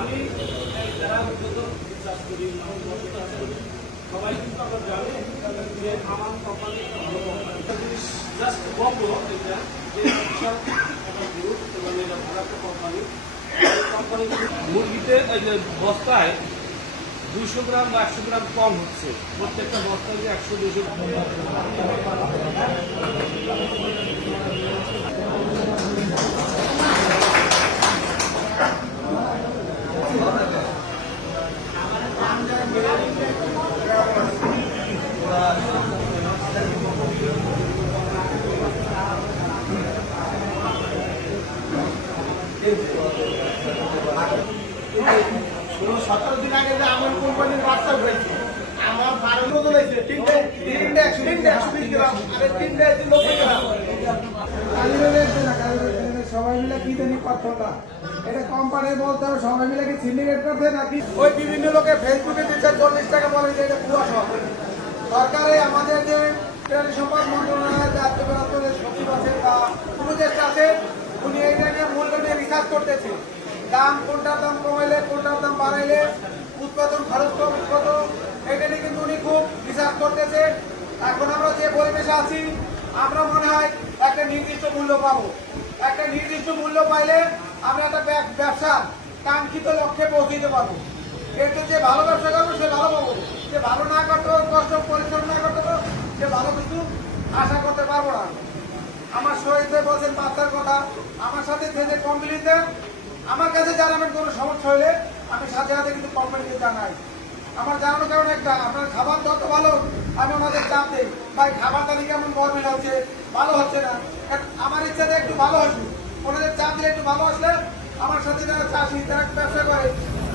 আমি যারা চাষ করি সবাই কিন্তু আমরা জানি যে আমার কোম্পানি জাস্ট বলব এটা যে একটা গ্রুপ এবং এটা ভালো একটা কোম্পানি কোম্পানি মুরগিতে ওই যে বস্তায় দুশো গ্রাম বা একশো গ্রাম কম হচ্ছে। প্রত্যেকটা বস্তায় যে একশো দুশো ষোলো সতেরো দিন আগে যে আমার কোম্পানির বাচ্চা হয়েছে আমার বারো মতো হয়েছে তিনটে তিনটে একশো তিনটে একশো বিশ গ্রাম আর তিনটে তিন নব্বই সবাই মিলে কি জানি কথাটা এটা কোম্পানির বলতে হবে সবাই মিলে কি সিন্ডিকেট করছে নাকি? ওই বিভিন্ন লোকে ফেসবুকে দিচ্ছে চল্লিশ টাকা বলে যে এটা পুরো সব। সরকারে আমাদের যে প্রাণী সম্পদ মন্ত্রণালয়ের দায়িত্ব প্রাপ্ত সচিব আছে বা উপদেষ্টা আছে? উনি নিয়ে মূল্য নিয়ে রিসার্চ করতেছে। দাম কোনটার দাম কমাইলে কোনটার দাম বাড়াইলে উৎপাদন খরচ কত? এটা নিয়ে কিন্তু উনি খুব রিসার্চ করতেছে এখন আমরা যে পরিবেশে আছি আমরা মনে হয় একটা নির্দিষ্ট মূল্য পাবো। একটা নির্দিষ্ট মূল্য পাইলে আমরা একটা ব্যব- ব্যবসা কাঙ্ক্ষিত লক্ষ্যে পৌঁছে দিতে পারব। কিন্তু যে ভালো ব্যবসা করব সে ভালো পাবো। যে ভালো না করতে কষ্ট পরিশ্রম না করতে পারব, সে ভালো কিছু আশা করতে পারব না। আমার শহীদ বলছেন বাচ্চার কথা। আমার সাথে যে যে কোম্পানিতে আমার কাছে জানাবেন কোনো সমস্যা হলে আমি সাথে সাথে কিন্তু কোম্পানিকে জানাই। আমার জানানোর কারণ একটা, আপনার খাবার যত ভালো, আমি ওনাদের চাপ দিই ভাই, খাবার তালিকা কেমন গরমিল হচ্ছে? ভালো হচ্ছে না? আমার ইচ্ছাতে একটু ভালো হচ্ছে ওনাদের চাপ দিলে একটু ভালো আসলে আমার সাথে যারা চাষি, যারা ব্যবসা করে,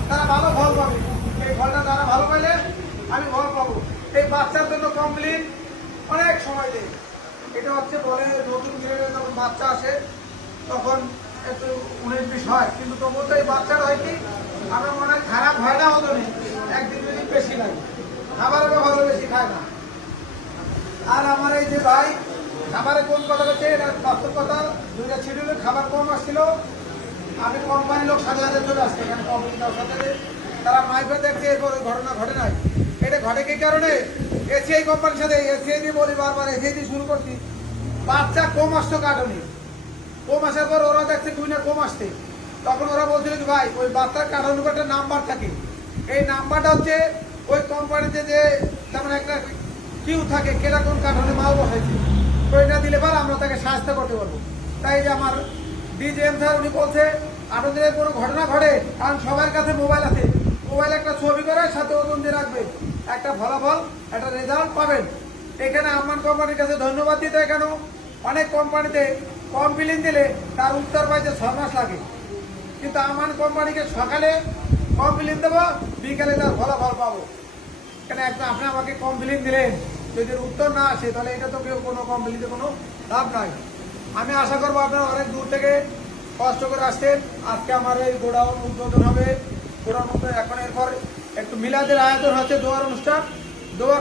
তারা ভালো ফল পাবে। এই ফলটা তারা ভালো পাইলে আমি ফল পাবো। এই বাচ্চার জন্য কমপ্লিট অনেক সময় দেয়। এটা হচ্ছে বলে নতুন গ্রেডে যখন বাচ্চা আসে, তখন একটু উনিশ বিশ হয়, কিন্তু তবুও তো এই বাচ্চাটা হয় কি, আমার মনে হয় খারাপ হয় না হতো একদিন দুদিন বেশি লাগে। খাবারের ব্যবহারও বেশি খায় না। আর আমার এই যে ভাই, খাবারে কোন কথা হচ্ছে এটা বাস্তব কথা। দুইটা শিডিউলে খাবার কম আসছিল। আমি কোম্পানির লোক সাথে সাথে চলে আসছে, এখানে কোম্পানিটার সাথে। তারা মাইপে দেখছে, এরপর ঘটনা ঘটে নাই। এটা ঘটে কি কারণে? এসিআই কোম্পানির সাথে এসিআই দিয়ে বলি বারবার এসিআই দিয়ে শুরু করছি। বাচ্চা কম আসতো কাটনি কম আসার পর ওরা দেখছে দুই না কম আসছে। তখন ওরা বলছিল যে ভাই, ওই বাচ্চার কাটানোর একটা নাম্বার থাকে। এই নাম্বারটা হচ্ছে ওই কোম্পানিতে যে যেমন একটা কিউ থাকে কেটা কোন কাঠানে মাল বসাইছে। তো এটা দিলে পর আমরা তাকে সাহায্য করতে পারব। তাই যে আমার ডিজিএম স্যার উনি বলছে আপনাদের কোনো ঘটনা ঘটে, কারণ সবার কাছে মোবাইল আছে। মোবাইল একটা ছবি করে, সাথে ওজন দিয়ে রাখবে। একটা ফলাফল, একটা রেজাল্ট পাবেন। এখানে আমান কোম্পানির কাছে ধন্যবাদ দিতে কেন? অনেক কোম্পানিতে কম বিলিং দিলে তার উত্তর পাইতে ছ মাস লাগে। কিন্তু আমার কোম্পানিকে সকালে কম বিলিং দেবো, বিকালে তার ভালো ফলাফল পাবো। কেন একদম আপনি আমাকে কম বিলিং দিলেন, যদি উত্তর না আসে, তাহলে এটা তো কেউ কোনো কম বিলিংতে কোনো লাভ নাই। আমি আশা করব আপনারা অনেক দূর থেকে কষ্ট করে আসছেন। আজকে আমার এই গোডাউন উদ্বোধন হবে। গোডাউন উদ্বোধন এখন এরপর একটু মিলাদের আয়োজন হচ্ছে দোয়ার অনুষ্ঠান। দোয়া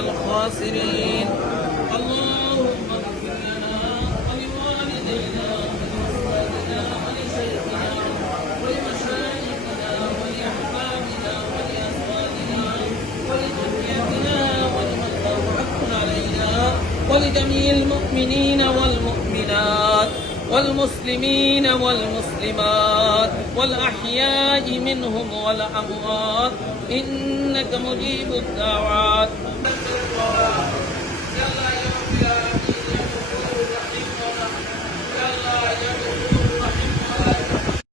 الخاسرين. اللهم اغفر لنا ولوالدينا ولشيخنا ولمشايخنا ولأحبابنا ولمن علينا ولجميع المؤمنين والمؤمنات والمسلمين والمسلمات والأحياء منهم والأموات. إنك مجيب الدعوات.